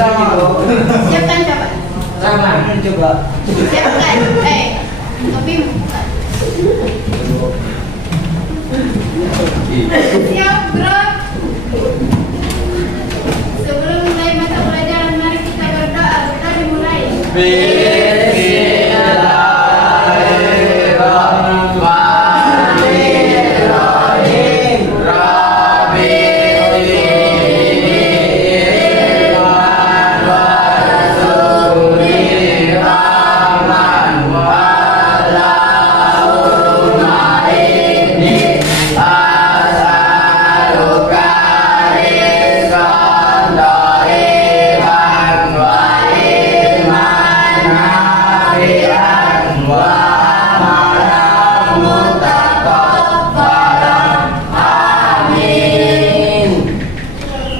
Siapkan coba. Coba. Siapkan. Tapi bukan. Siap, bro. Sebelum mulai mata pelajaran, mari kita berdoa. Kita dimulai.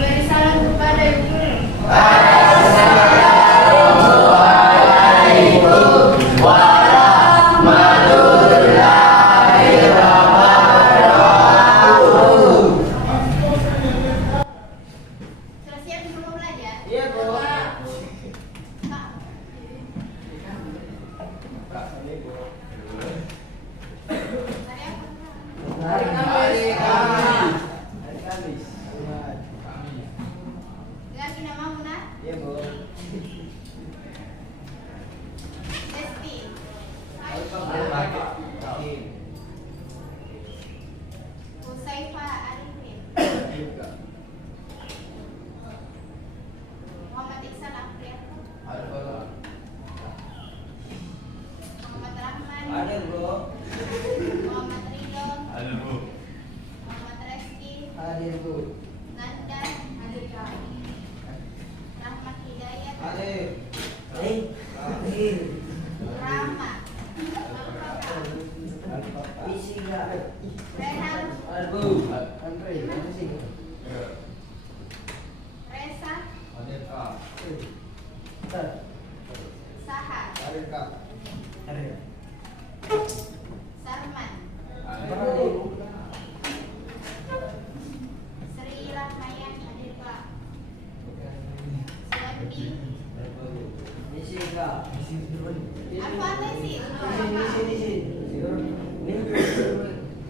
Beri salam kepada ibu. Sudah siap sebelum belajar? Iya, Bu. Pak. Hari apa? Hari Kamis. Ganti nama Muna. Iya, Bu. Desti. Husaifa Arifin. Muhammad Iksan Afriyato. Muhammad Rahman. Ada, Bro. Muhammad Ridho. Muhammad Reski. Hadir, Bu. Nanda. Rahmat Hidayat. Hadir. Rama. Isi enggak? Rehan. Bu. Andre, isi. Resa. Saha. Hadir, Kak. Hadir. Sarman. Sri Rahmayan hadir Pak. Suwandi. Isi enggak? Apa sih? Isi.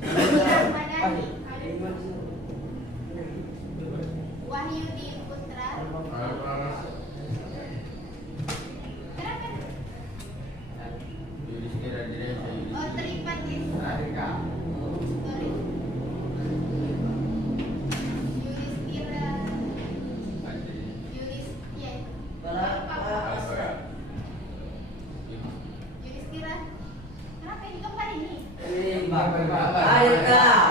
Ramadhani. Wahyudi Putra. Kenapa? Oh, Tripatis. Sorry. Yudhistira. Yudhistira. Kenapa ini gambar ini? Hadir, Kak.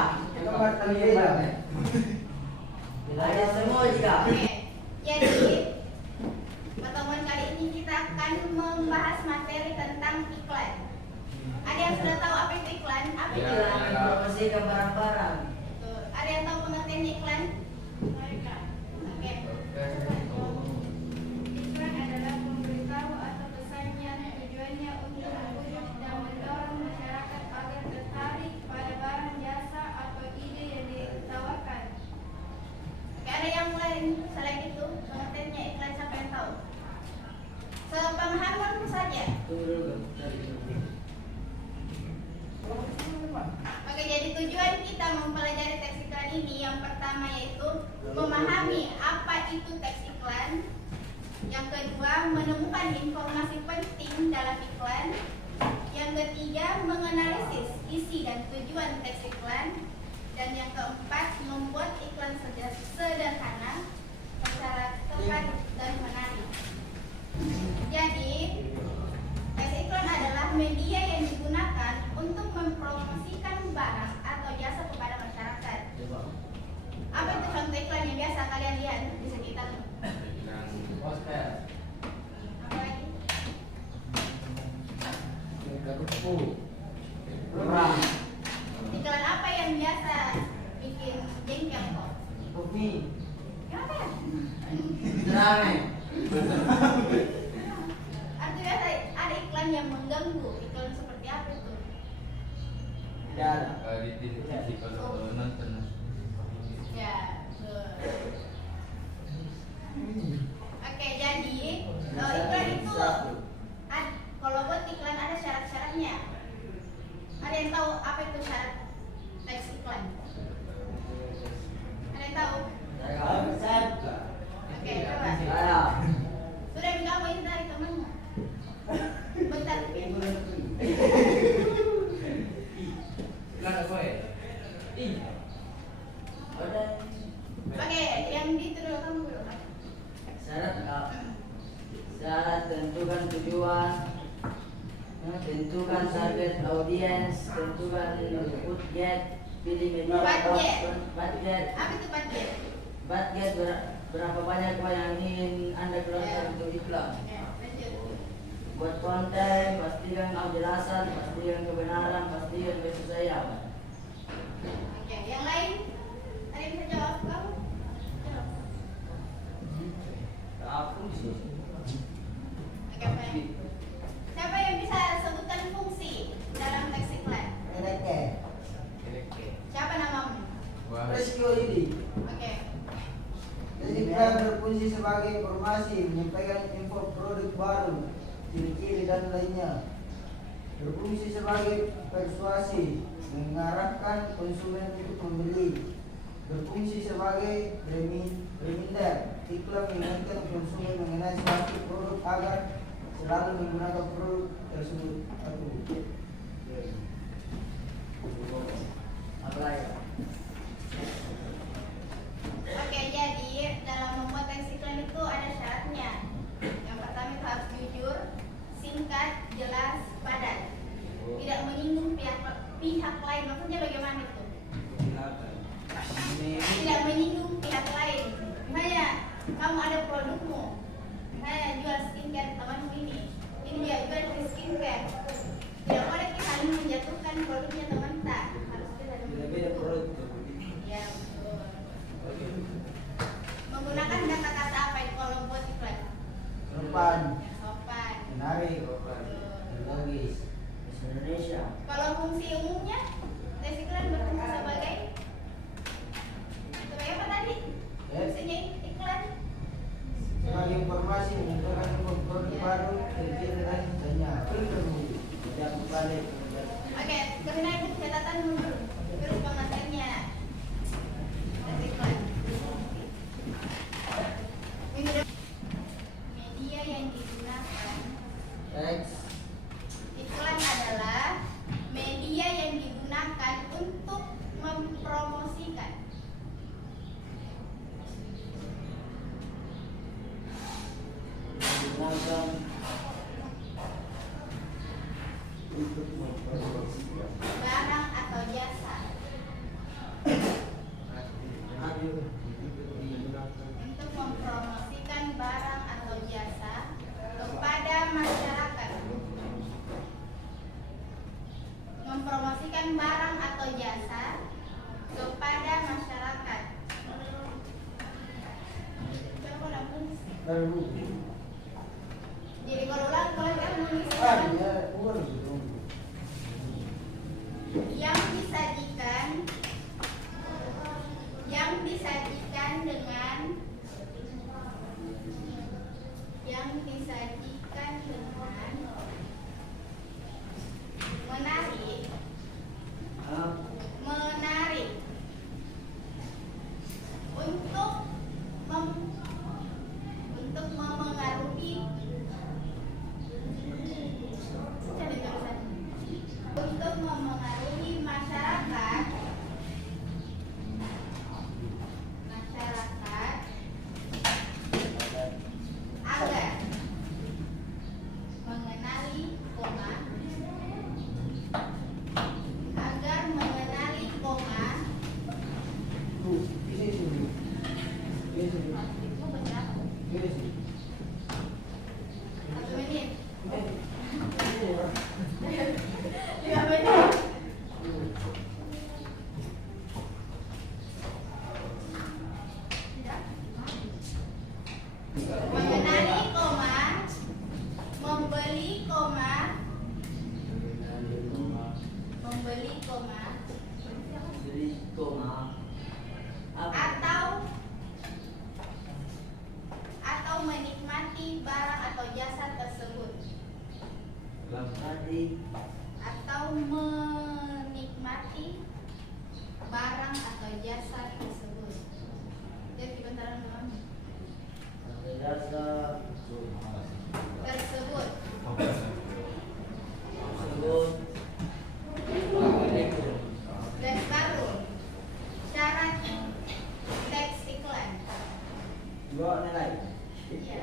Hadir semua juga. Oke. Jadi pertemuan kali ini kita akan membahas materi tentang iklan. Ada yang sudah tahu apa itu iklan? Apa itu iklan? Promosi ke barang-barang. Tuh, ada yang tahu pengertian iklan? Oke. Iklan adalah pemberitahu atau pesan yang tujuannya untuk membujuk dan mendorong masyarakat agar tertarik pada barang, jasa, atau ide yang ditawarkan. Oke, ada yang lain selain itu pengertiannya iklan, siapa yang tahu? Sepemahamanku saja. Oke, jadi tujuan kita mempelajari teks iklan ini yang pertama yaitu memahami apa itu teks iklan. Yang kedua, menemukan informasi penting dalam iklan. Yang ketiga, menganalisis isi dan tujuan teks iklan. Dan yang keempat, membuat iklan sederhana, secara tepat dan menarik. Jadi, teks iklan adalah media yang digunakan untuk mempromosikan barang atau jasa kepada masyarakat. Apa itu contoh iklan yang biasa kalian lihat di sekitarmu? Apa lagi? Iklan apa yang biasa bikin jengkel kok? Kenapa ya? Artinya ada iklan yang mengganggu. Iklan seperti apa itu? Tidak ada. Ya, betul. Oke, jadi Syarat tentukan tujuan, tentukan target audiens, tentukan budget, pilih media budget. Apa itu budget? Budget berapa banyak uang yang ingin Anda keluarkan untuk iklan. Oke, lanjut. Buat konten, pastikan kejelasan, pastikan kebenaran, pastikan kesesuaian. Oke, yang lain? Ada yang bisa jawab kamu? Jawab. Aku sih. Oke, baik. Siapa yang bisa sebutkan fungsi dalam teks iklan? Siapa namamu? Rescue ini. Oke. Iklan berfungsi sebagai informasi, menyampaikan info produk baru, ciri-ciri dan lainnya. Berfungsi sebagai persuasi, mengarahkan konsumen untuk membeli. Berfungsi sebagai reminder, iklan mengingatkan konsumen mengenai suatu produk agar selalu menggunakan produk tersebut. Apa lagi? Oke, jadi dalam membuat teks iklan itu ada syaratnya. Yang pertama itu harus jujur, singkat, jelas, padat. Tidak menyinggung pihak lain. Maksudnya bagaimana itu? Tidak menyinggung pihak lain. Misalnya kamu ada produkmu, misalnya jual skincare temanmu ini dia jual skincare. Tidak boleh kita saling menjatuhkan produknya teman tak. Harus kita Beda-beda produk. Ya, betul. Menggunakan kata-kata apa itu kalau buat iklan? Sopan, Yang sopan. menarik, logis. Bahasa Indonesia. Kalau fungsi umumnya, teks iklan berfungsi sebagai apa tadi? Fungsinya iklan. Sebagai informasi menentukan produk baru, ciri-ciri dan lainnya. Tidak balik. Oke, kemudian itu catatan mundur. Terus pengantarnya. Teks iklan. Minggu depan. Media yang digunakan. Teks. Iklan adalah media yang digunakan untuk mempromosikan. Menggunakan Untuk mempromosikan. Barang atau jasa. Untuk mempromosikan barang atau jasa kepada masyarakat. Mempromosikan barang atau jasa kepada masyarakat. Coba ulang tulis. Baru. Jadi kalau ulang boleh kan nulis Dia urut. yang disajikan dengan menarik untuk memengaruhi masyarakat agar mengenali koma itu berapa? 1 menit. 5 menit. Mengenali membeli atau menikmati barang atau jasa tersebut. Atau menikmati barang atau jasa tersebut. Jadi bentaran doang. Tersebut. Dan baru syarat teks iklan. Dua nilai. Ya,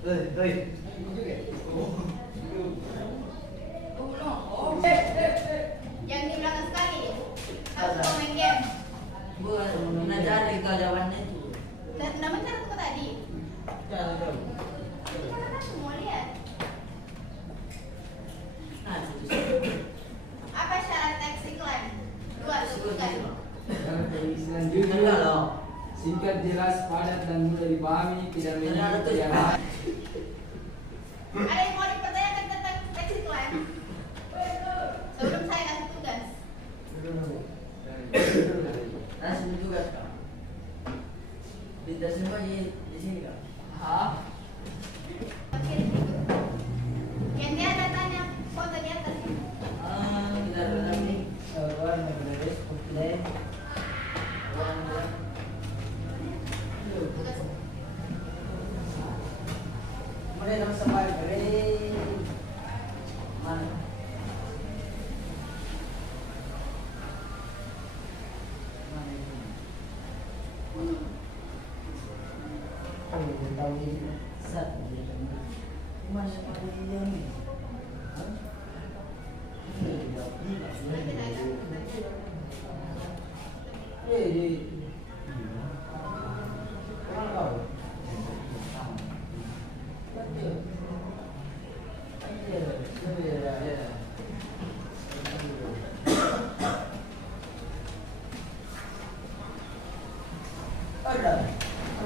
Yang di belakang sekali. Kamu suka main game. Bukan, mencari kau jawabannya itu. Nama cara tuh tadi. Jangan. Itu kan kan semua lihat. Nah, itu. Apa syarat teks iklan? Dua sebutkan. Selanjutnya, Enggak loh. singkat, jelas, padat, dan mudah dipahami, tidak menyinggung yang lain. Ada yang mau dipertanyakan tentang teks iklan? Sebelum saya kasih tugas. Langsung juga kak. Tidak semua di sini kak. Oke, itu. Yang dia ada tanya foto di atas. Kita dalam ini. Warna beres, putih. Tugas. Mulai dalam sampai beres. Mana? Tahu ini. Satu. Masih ada ini. Nanti ada. Kurang tahu.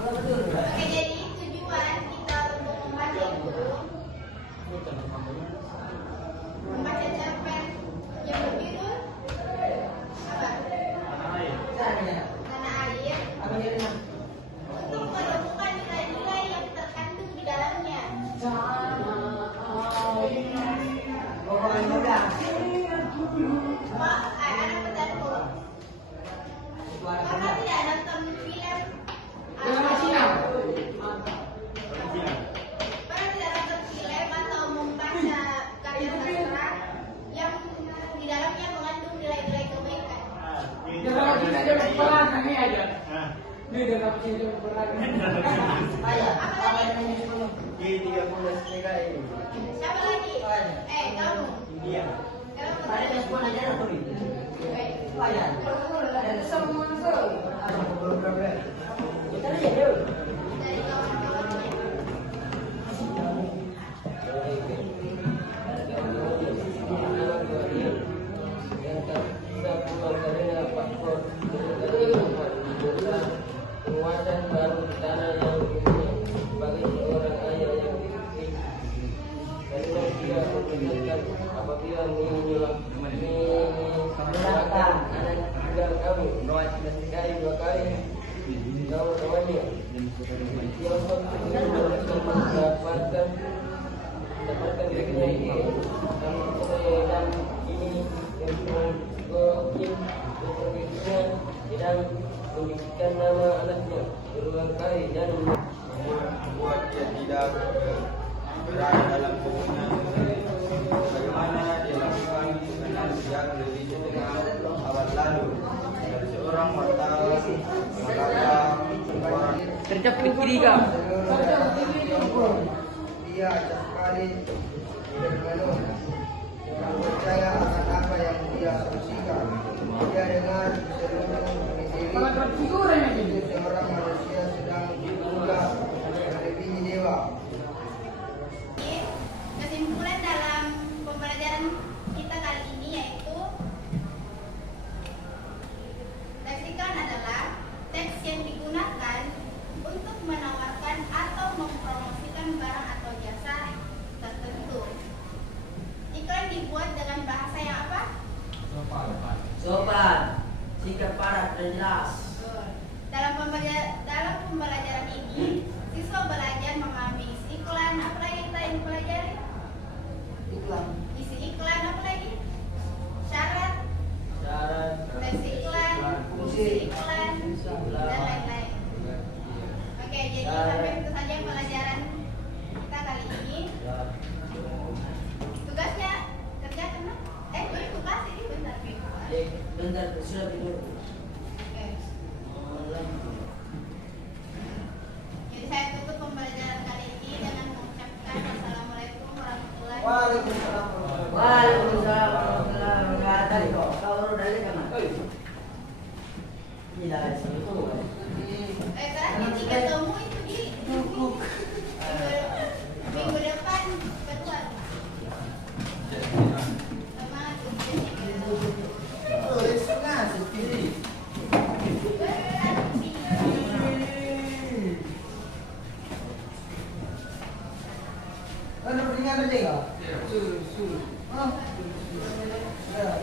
Oke, jadi tujuan kita untuk membaca itu membaca cerpen yang berjudul apa? Tanah Air untuk menemukan nilai-nilai yang terkandung di dalamnya. Pak, anak pecandu. Maka tidak nonton film. Pernah tidak nonton film atau membaca karya sastra yang di dalamnya mengandung nilai-nilai kebaikan. Dalam kita jauh pelan kami aja. Ini dalam kita jauh pelan. Apa lagi? Siapa lagi? Kamu. Kamu. Dari kawan-kawannya. Penguatan baru di tanah yang bagi seorang ayah yang fikih. Karena dia mengingatkan apabila menyelamatkan anak tunggal kamu dan sekali dua kali kawan-kawannya yang mendapatkan dirinya ini dan ini yang berikutnya tidak menunjukkan nama anaknya berulang kali dan membuat dia tidak berada dalam hubungan bagaimana dia lakukan dengan sejak lebih setengah abad lalu dari seorang wartawan orang Terjap ke kiri kak. Dia acap kali bermenung dan percaya akan apa yang dia saksikan. Dia dengar seluruh misteri seorang manusia sedang diduga melebihi dewa. Kesimpulan dalam pembelajaran kita kali ini yaitu teks iklan adalah teks yang digunakan untuk menawarkan atau mempromosikan barang atau jasa tertentu. Iklan dibuat dengan bahasa yang apa? Sopan, sikap padat dan jelas. Dalam Waalaikumsalam. Waalaikumsalam warahmatullahi wabarakatuh. Kau baru dari mana? Ini dari situ. Tadi 3 temu itu di minggu depan kedua sama Setengah sekali. Ano peringatan dia? Su. Ah. Ya,